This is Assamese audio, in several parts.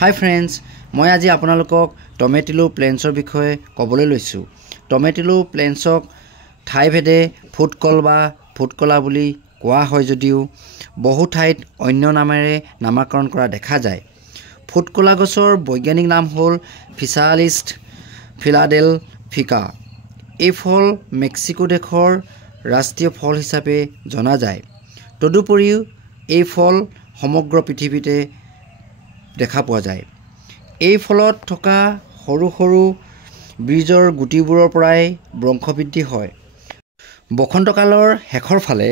হাই ফ্ৰেণ্ডছ, মই আজি আপোনালোকক টমেটিলো প্লেণ্টছৰ বিষয়ে ক'বলৈ লৈছোঁ। টমেটিলো প্লেণ্টছক ঠাইভেদে ফুটকল বা ফুটকলা বুলি কোৱা হয় যদিও বহু ঠাইত অন্য নামেৰে নামাকৰণ কৰা দেখা যায়। ফুটকলা গছৰ বৈজ্ঞানিক নাম হ'ল ফিছালিছ ফিলাডেলফিকা। এই ফল মেক্সিকো দেশৰ ৰাষ্ট্ৰীয় ফল হিচাপে জনা যায়। তদুপৰিও এই ফল সমগ্ৰ পৃথিৱীতে দেখা পোৱা যায়। এই ফলত থকা সৰু সৰু বীজৰ গুটিবোৰৰ পৰাই বংশবৃদ্ধি হয়। বসন্তকালৰ শেষৰ ফালে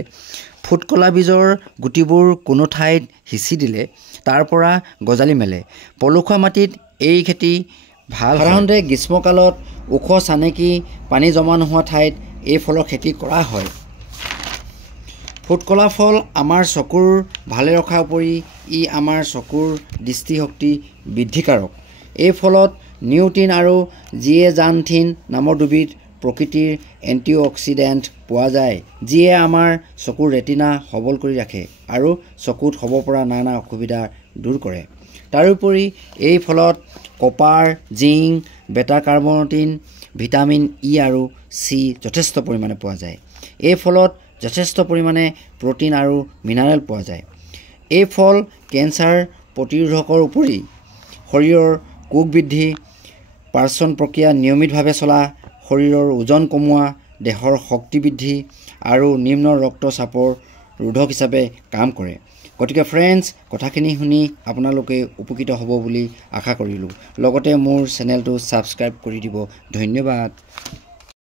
ফুটকলা বীজৰ গুটিবোৰ কোনো ঠাইত সিঁচি দিলে তাৰ পৰা গজালি মেলে। পলসুৱা মাটিত এই খেতি ভাল। সাধাৰণতে গ্ৰীষ্মকালত ওখ চানেকি পানী জমা নোহোৱা ঠাইত এই ফলৰ খেতি কৰা হয়। ফুটকলা ফল আমাৰ চকুৰ ভালে ৰখাৰ উপৰি ই আমাৰ চকুৰ দৃষ্টিশক্তি বৃদ্ধিকাৰক। এই ফলত নিউটিন আৰু জিয়েজানথিন নামৰ দুবিধ প্ৰকৃতিৰ এণ্টিঅক্সিডেণ্ট পোৱা যায়, যিয়ে আমাৰ চকুৰ ৰেটিনা সবল কৰি ৰাখে আৰু চকুত হ'ব পৰা নানা অসুবিধা দূৰ কৰে। তাৰোপৰি এই ফলত কপাৰ, জিংক, বেটা কাৰ্বটিন, ভিটামিন ই আৰু চি যথেষ্ট পৰিমাণে পোৱা যায়। এই ফলত যথেষ্ট পৰিমাণে প্ৰ'টিন আৰু মিনাৰেল পোৱা যায়। এই ফল কেঞ্চাৰ প্ৰতিৰোধকৰ উপৰি শৰীৰৰ কোষ বৃদ্ধি, পাচন প্ৰক্ৰিয়া নিয়মিতভাৱে চলা, শৰীৰৰ ওজন কমোৱা, দেহৰ শক্তি বৃদ্ধি আৰু নিম্ন ৰক্তচাপৰ ৰোধক হিচাপে কাম কৰে। গতিকে ফ্ৰেণ্ডছ, কথাখিনি শুনি আপোনালোকে উপকৃত হ'ব বুলি আশা কৰিলোঁ। লগতে মোৰ চেনেলটো ছাবস্ক্ৰাইব কৰি দিব। ধন্যবাদ।